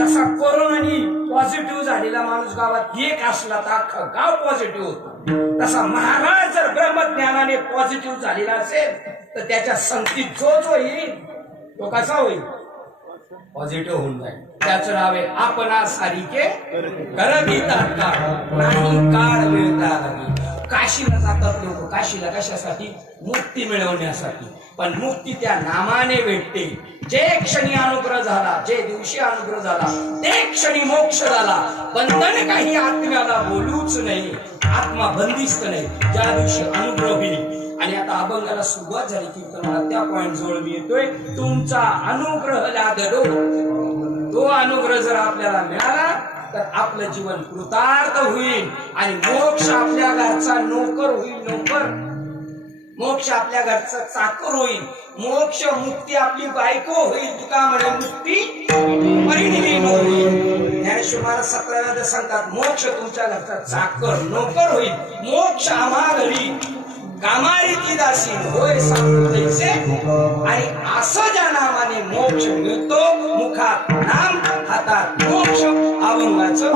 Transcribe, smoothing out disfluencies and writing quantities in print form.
जसा कोरोनानी पॉझिटिव्ह झालेला माणूस गावात एक असला तर अख्खा गाव पॉझिटिव्ह होतो, तसा महाराज जर ब्रह्मज्ञानाने पॉझिटिव्ह झालेला असेल तर त्याच्या संगतीत जो जो येईल तो कसा होईल, पॉझिटिव्ह होऊन जाईल. त्याचं नाव आहे आपणा सारिके करती तात्काळ नाही काळ मिळता लागी. काशीला जातात लोक, काशीला कशासाठी, मुक्ती मिळवण्यासाठी. पण मुक्ती त्या नामाने भेटते. जे क्षणी अनुग्रह झाला, जे दिवशी अनुग्रह झाला ते क्षणी मोक्ष झाला. बंधन काही आत्म्याला बोलूच नाही, आत्मा बंदिस्त नाही. ज्या दिवशी अनुग्रह होईल. आणि आता अभंगाला सुरुवात झाली कीर्तनाला, त्या पॉइंट जवळ मी येतोय. तुमचा अनुग्रह लादलो, तो अनुग्रह जर आपल्याला मिळाला तर आपलं जीवन कृतार्थ होईल आणि मोक्ष आपल्या घरचा नोकर होईल. नोकर मोक्ष आपल्या घरचा चाकर होईल. मोक्ष मुक्ती आपली बायको होईल. तुका म्हणे मुक्ती परिनिधी होईल. ज्ञानेश्वर महाराज 17व्या सांगतात मोक्ष तुमच्या घरचा चाकर नोकर होईल. मोक्ष आम्हा घरी कामारीची दासी होय सांगतो तैसे. आणि असं ज्या नामाने मोक्ष मिळतो, मुखात नाम हातात मोक्ष, अभंगाचं